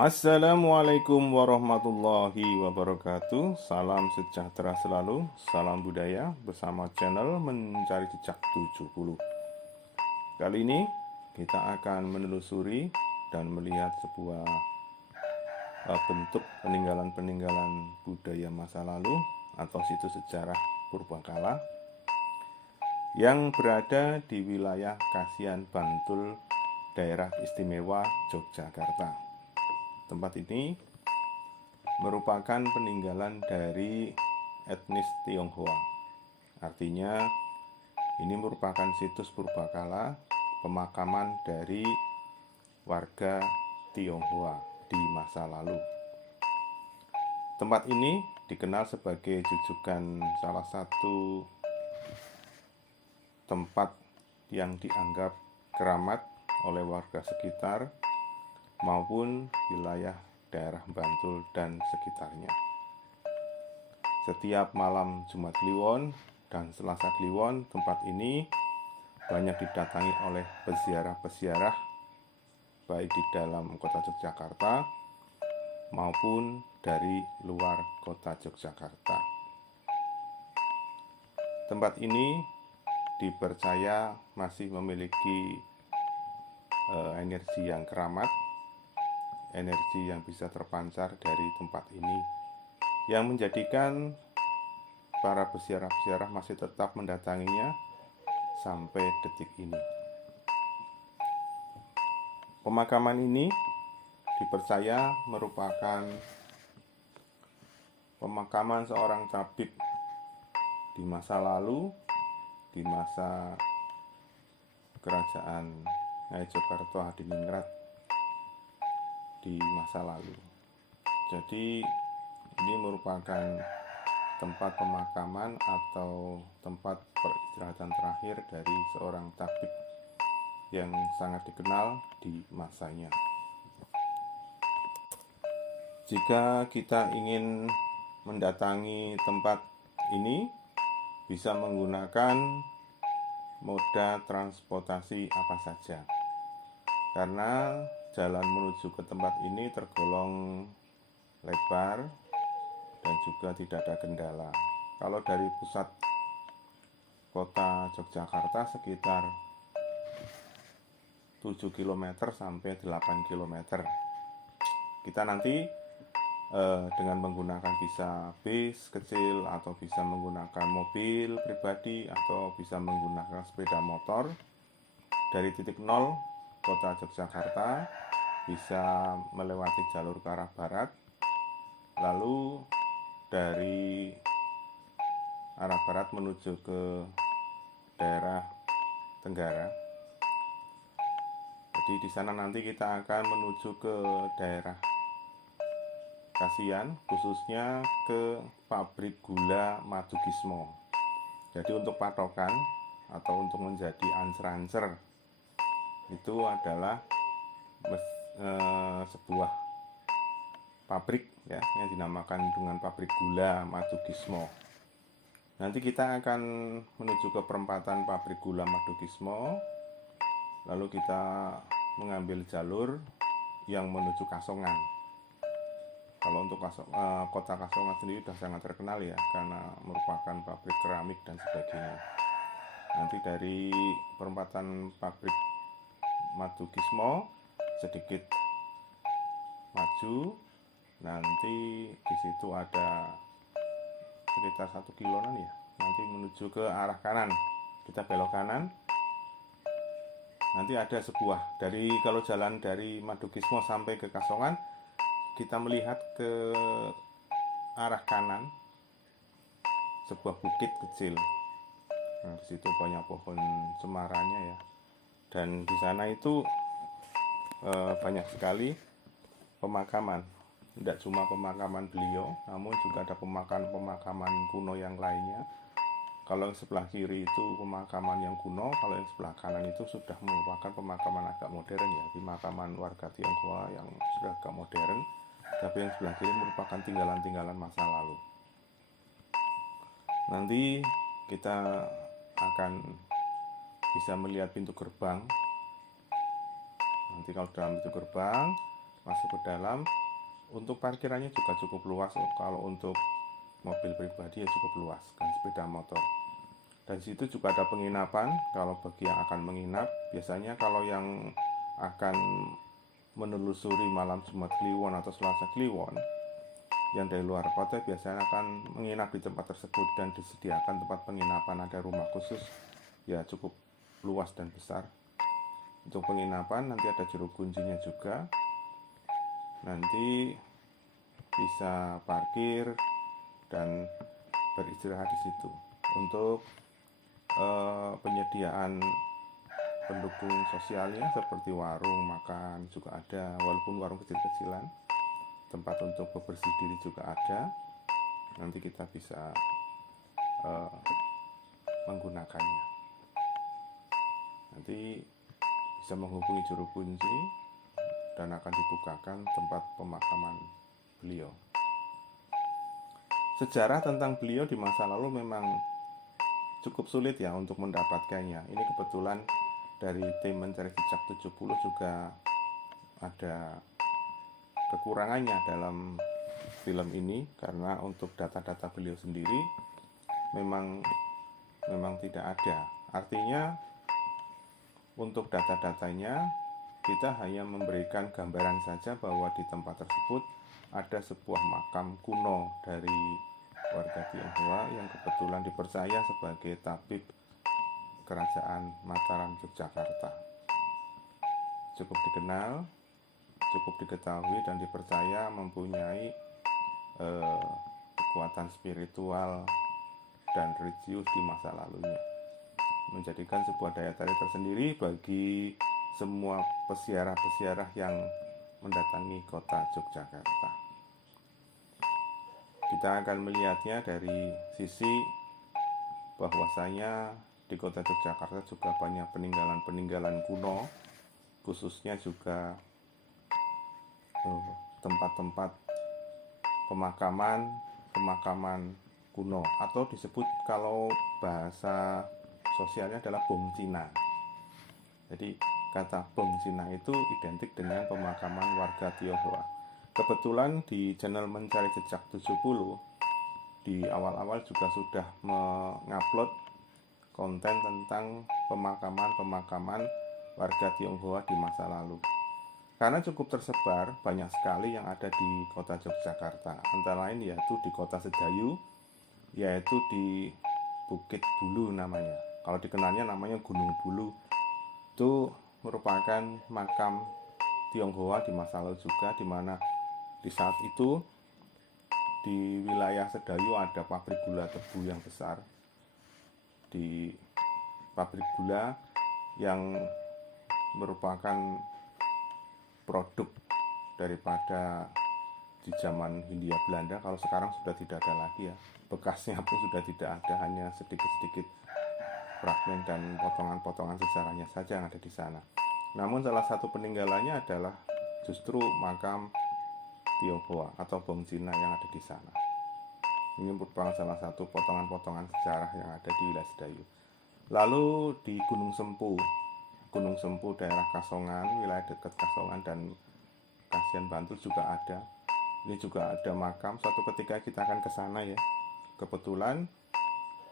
Assalamualaikum warahmatullahi wabarakatuh. Salam sejahtera selalu, salam budaya bersama channel Mencari Jejak 70. Kali ini kita akan menelusuri dan melihat sebuah bentuk peninggalan-peninggalan budaya masa lalu atau situs sejarah purbakala yang berada di wilayah Kasihan Bantul, Daerah Istimewa Yogyakarta. Tempat ini merupakan peninggalan dari etnis Tionghoa. Artinya ini merupakan situs purbakala pemakaman dari warga Tionghoa di masa lalu. Tempat ini dikenal sebagai jujukan salah satu tempat yang dianggap keramat oleh warga sekitar maupun wilayah daerah Bantul dan sekitarnya. Setiap malam Jumat Kliwon dan Selasa Kliwon, tempat ini banyak didatangi oleh peziarah-peziarah baik di dalam kota Yogyakarta maupun dari luar kota Yogyakarta. Tempat ini dipercaya masih memiliki energi yang keramat, energi yang bisa terpancar dari tempat ini, yang menjadikan para peziarah-peziarah masih tetap mendatanginya sampai detik ini. Pemakaman ini dipercaya merupakan pemakaman seorang tabib di masa lalu, di masa kerajaan Ngayogyakarta Hadiningrat di masa lalu. Jadi ini merupakan tempat pemakaman atau tempat peristirahatan terakhir dari seorang tabib yang sangat dikenal di masanya. Jika kita ingin mendatangi tempat ini, bisa menggunakan moda transportasi apa saja, karena jalan menuju ke tempat ini tergolong lebar dan juga tidak ada kendala. Kalau dari pusat kota Yogyakarta sekitar 7 km sampai 8 km. Kita nanti dengan menggunakan bisa bis kecil atau bisa menggunakan mobil pribadi atau bisa menggunakan sepeda motor dari titik nol kota Yogyakarta, bisa melewati jalur ke arah barat, lalu dari arah barat menuju ke daerah Tenggara. Jadi di sana nanti kita akan menuju ke daerah Kasihan, khususnya ke pabrik gula Madukismo. Jadi untuk patokan atau untuk menjadi ancer-ancer itu adalah sebuah pabrik ya yang dinamakan dengan pabrik gula Madukismo. Nanti kita akan menuju ke perempatan pabrik gula Madukismo, lalu kita mengambil jalur yang menuju Kasongan. Kalau untuk kota Kasongan sendiri sudah sangat terkenal ya, karena merupakan pabrik keramik dan sebagainya. Nanti dari perempatan pabrik Madukismo sedikit maju, nanti di situ ada sekitar 1 kiloan ya. Nanti menuju ke arah kanan, kita belok kanan. Nanti ada sebuah kalau jalan dari Madukismo sampai ke Kasongan, kita melihat ke arah kanan sebuah bukit kecil. Nah, di situ banyak pohon cemaranya ya. Dan di sana itu banyak sekali pemakaman. Tidak cuma pemakaman beliau, namun juga ada pemakaman kuno yang lainnya. Kalau yang sebelah kiri itu pemakaman yang kuno, kalau yang sebelah kanan itu sudah merupakan pemakaman agak modern ya, pemakaman warga Tionghoa yang sudah agak modern. Tapi yang sebelah kiri merupakan tinggalan-tinggalan masa lalu. Nanti kita akan bisa melihat pintu gerbang. Nanti kalau dalam pintu gerbang masuk ke dalam. Untuk parkirannya juga cukup luas. Kalau untuk mobil pribadi ya cukup luas, dan sepeda motor. Dan di situ juga ada penginapan. Kalau bagi yang akan menginap, biasanya kalau yang akan menelusuri malam Jumat Kliwon atau Selasa Kliwon, yang dari luar kota biasanya akan menginap di tempat tersebut, dan disediakan tempat penginapan, ada rumah khusus ya cukup luas dan besar. Untuk penginapan nanti ada juru kuncinya juga, nanti bisa parkir dan beristirahat di situ. Untuk penyediaan pendukung sosialnya seperti warung makan juga ada, walaupun warung kecil-kecilan. Tempat untuk bebersih diri juga ada, nanti kita bisa menggunakannya. Nanti bisa menghubungi juru kunci dan akan dibukakan tempat pemakaman beliau. Sejarah tentang beliau di masa lalu memang cukup sulit ya untuk mendapatkannya. Ini kebetulan dari tim Mencari Jejak 70 juga ada kekurangannya dalam film ini, karena untuk data-data beliau sendiri memang tidak ada. Artinya untuk data-datanya kita hanya memberikan gambaran saja bahwa di tempat tersebut ada sebuah makam kuno dari warga Tionghoa yang kebetulan dipercaya sebagai tabib Kerajaan Mataram, Yogyakarta. Cukup dikenal, cukup diketahui dan dipercaya mempunyai kekuatan spiritual dan religius di masa lalunya, menjadikan sebuah daya tarik tersendiri bagi semua peziarah-peziarah yang mendatangi kota Yogyakarta. Kita akan melihatnya dari sisi bahwasanya di kota Yogyakarta juga banyak peninggalan-peninggalan kuno, khususnya juga tempat-tempat pemakaman kuno, atau disebut kalau bahasa sosialnya adalah Bong Cina. Jadi kata Bong Cina itu identik dengan pemakaman warga Tionghoa. Kebetulan di channel Mencari Jejak 70 di awal-awal juga sudah mengupload konten tentang pemakaman warga Tionghoa di masa lalu. Karena cukup tersebar, banyak sekali yang ada di kota Yogyakarta. Antara lain yaitu di kota Sedayu, yaitu di Bukit Bulu namanya. Kalau dikenalnya namanya Gunung Bulu. Itu merupakan makam Tionghoa di masa lalu juga, di mana di saat itu di wilayah Sedayu ada pabrik gula tebu yang besar. Di pabrik gula yang merupakan produk daripada di zaman Hindia Belanda. Kalau sekarang sudah tidak ada lagi ya, bekasnya pun sudah tidak ada, hanya sedikit-sedikit fragmen dan potongan-potongan sejarahnya saja yang ada di sana. Namun salah satu peninggalannya adalah justru makam Tionghoa atau Bong Cina yang ada di sana. Ini merupakan salah satu potongan-potongan sejarah yang ada di wilayah Sedayu. Lalu di Gunung Sempu daerah Kasongan, wilayah dekat Kasongan dan Kasihan Bantul juga ada. Ini juga ada makam. Suatu ketika kita akan ke sana ya. Kebetulan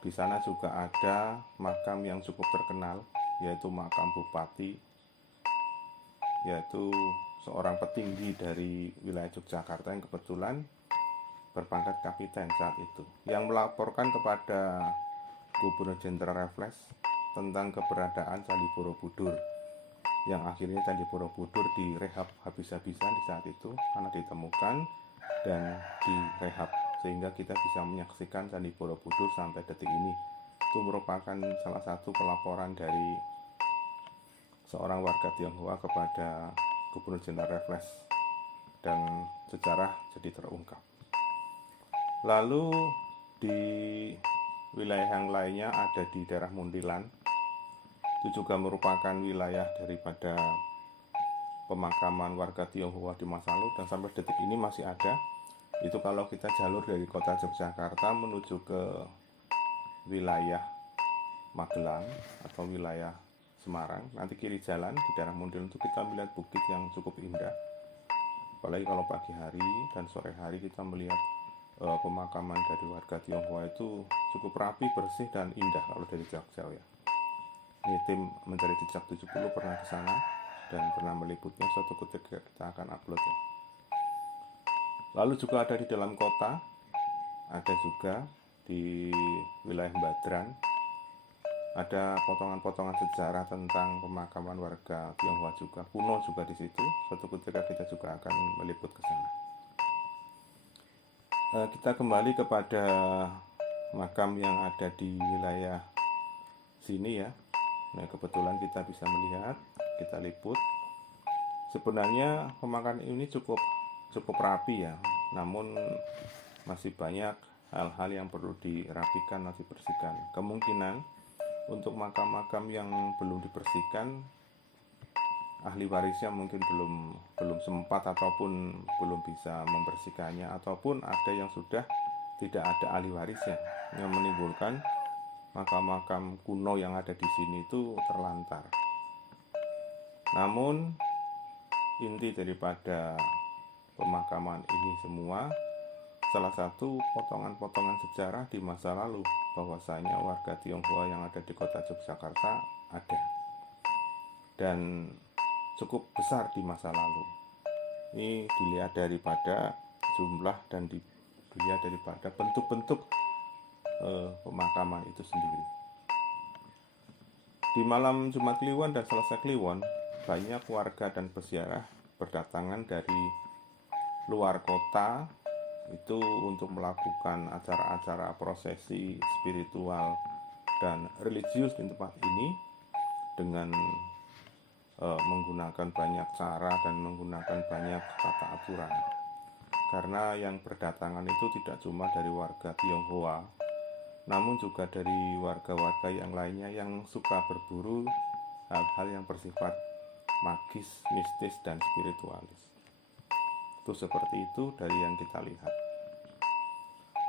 di sana juga ada makam yang cukup terkenal, yaitu makam bupati, yaitu seorang petinggi dari wilayah Yogyakarta yang kebetulan berpangkat kapiten saat itu, yang melaporkan kepada Gubernur Jenderal Raffles tentang keberadaan Candi Borobudur, yang akhirnya Candi Borobudur direhab habis-habisan di saat itu karena ditemukan dan direhab, sehingga kita bisa menyaksikan Candi Borobudur sampai detik ini. Itu merupakan salah satu pelaporan dari seorang warga Tionghoa kepada Gubernur Jenderal Raffles, dan sejarah jadi terungkap. Lalu di wilayah yang lainnya ada di daerah Muntilan. Itu juga merupakan wilayah daripada pemakaman warga Tionghoa di masa lalu dan sampai detik ini masih ada. Itu kalau kita jalur dari kota Yogyakarta menuju ke wilayah Magelang atau wilayah Semarang, nanti kiri jalan di daerah Muntilan itu kita melihat bukit yang cukup indah. Apalagi kalau pagi hari dan sore hari kita melihat pemakaman dari warga Tionghoa itu cukup rapi, bersih, dan indah kalau dari jarak jauh ya. Ini tim Mencari Jejak 70 pernah ke sana dan pernah meliputnya, suatu ketika kita akan upload ya. Lalu juga ada di dalam kota, ada juga di wilayah Badran, ada potongan-potongan sejarah tentang pemakaman warga Tionghoa juga, kuno juga di situ. Suatu ketika kita juga akan meliput ke sana. Kita kembali kepada makam yang ada di wilayah sini ya. Nah, kebetulan kita bisa melihat, kita liput. Sebenarnya pemakaman ini cukup rapi ya, namun masih banyak hal-hal yang perlu dirapikan, masih dibersihkan. Kemungkinan untuk makam-makam yang belum dibersihkan, ahli warisnya mungkin belum sempat ataupun belum bisa membersihkannya, ataupun ada yang sudah tidak ada ahli warisnya, yang menimbulkan makam-makam kuno yang ada di sini itu terlantar. Namun inti daripada pemakaman ini semua salah satu potongan-potongan sejarah di masa lalu, bahwasanya warga Tionghoa yang ada di kota Yogyakarta ada dan cukup besar di masa lalu. Ini dilihat daripada jumlah dan dilihat daripada bentuk-bentuk pemakaman itu sendiri. Di malam Jumat Kliwon dan Selasa Kliwon, banyak warga dan peziarah berdatangan dari luar kota itu untuk melakukan acara-acara prosesi spiritual dan religius di tempat ini dengan menggunakan banyak cara dan menggunakan banyak tata aturan. Karena yang berdatangan itu tidak cuma dari warga Tionghoa, namun juga dari warga-warga yang lainnya yang suka berburu hal-hal yang bersifat magis, mistis, dan spiritualis. Itu seperti itu dari yang kita lihat.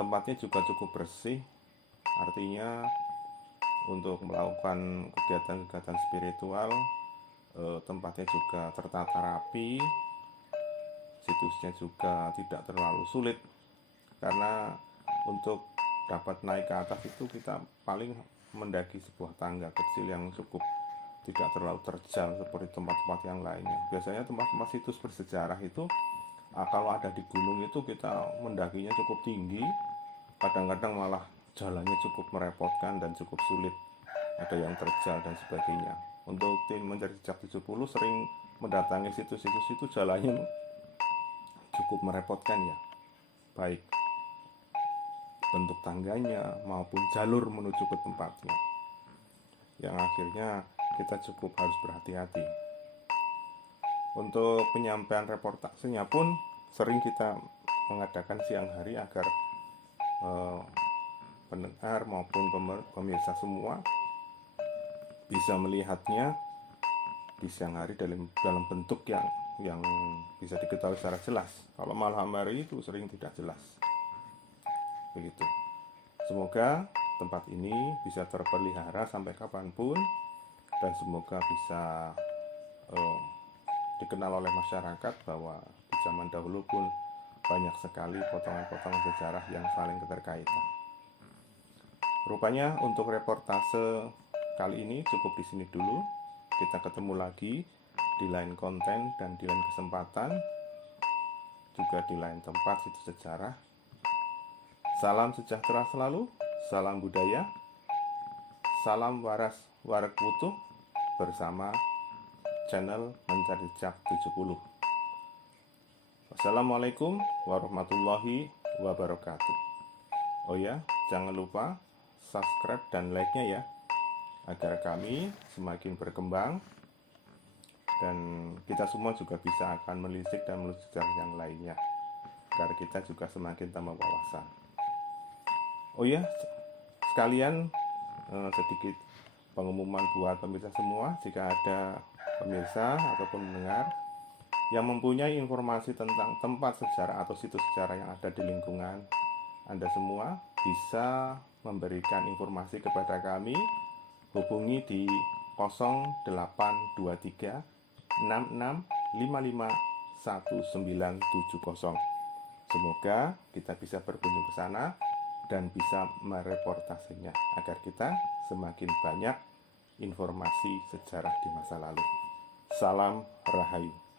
Tempatnya juga cukup bersih, artinya untuk melakukan kegiatan-kegiatan spiritual, tempatnya juga tertata rapi, situsnya juga tidak terlalu sulit, karena untuk dapat naik ke atas itu kita paling mendaki sebuah tangga kecil yang cukup tidak terlalu terjal seperti tempat-tempat yang lainnya. Biasanya tempat-tempat situs bersejarah itu kalau ada di gunung itu kita mendakinya cukup tinggi, kadang-kadang malah jalannya cukup merepotkan dan cukup sulit, ada yang terjal dan sebagainya. Untuk tim Mencari Jejak 70 sering mendatangi situs-situs itu, jalannya cukup merepotkan ya, baik bentuk tangganya maupun jalur menuju ke tempatnya, yang akhirnya kita cukup harus berhati-hati. Untuk penyampaian reportasenya pun sering kita mengadakan siang hari agar pendengar maupun pemirsa semua bisa melihatnya di siang hari dalam bentuk yang bisa diketahui secara jelas. Kalau malam hari itu sering tidak jelas. Begitu. Semoga tempat ini bisa terpelihara sampai kapanpun, dan semoga bisa dikenal oleh masyarakat bahwa di zaman dahulu pun banyak sekali potongan-potongan sejarah yang saling keterkaitan. Rupanya untuk reportase kali ini cukup di sini dulu. Kita ketemu lagi di lain konten dan di lain kesempatan, juga di lain tempat situs sejarah. Salam sejahtera selalu, salam budaya, salam waras warak wutuh bersama channel Mencari Jejak 70. Wassalamualaikum warahmatullahi wabarakatuh. Oh ya, jangan lupa subscribe dan like-nya ya, agar kami semakin berkembang dan kita semua juga bisa akan menelisik dan menelusuri sejarah yang lainnya, agar kita juga semakin tambah wawasan. Oh ya, sekalian sedikit pengumuman buat pemirsa semua. Jika ada pemirsa ataupun mendengar yang mempunyai informasi tentang tempat sejarah atau situs sejarah yang ada di lingkungan Anda semua, bisa memberikan informasi kepada kami. Hubungi di 0823 66 55 1970. Semoga kita bisa berkunjung ke sana dan bisa mereportasenya agar kita semakin banyak informasi sejarah di masa lalu. Salam Rahayu.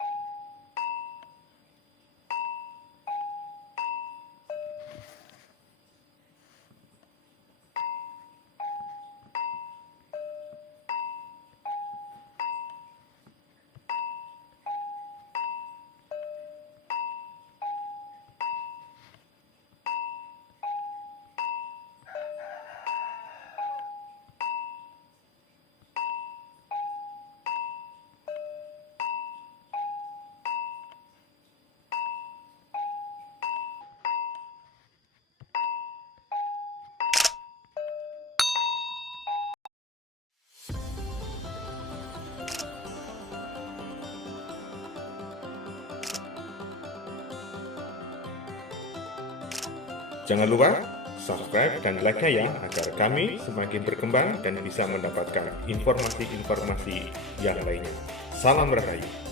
Jangan lupa subscribe dan like-nya ya, agar kami semakin berkembang dan bisa mendapatkan informasi-informasi yang lainnya. Salam Rahayu.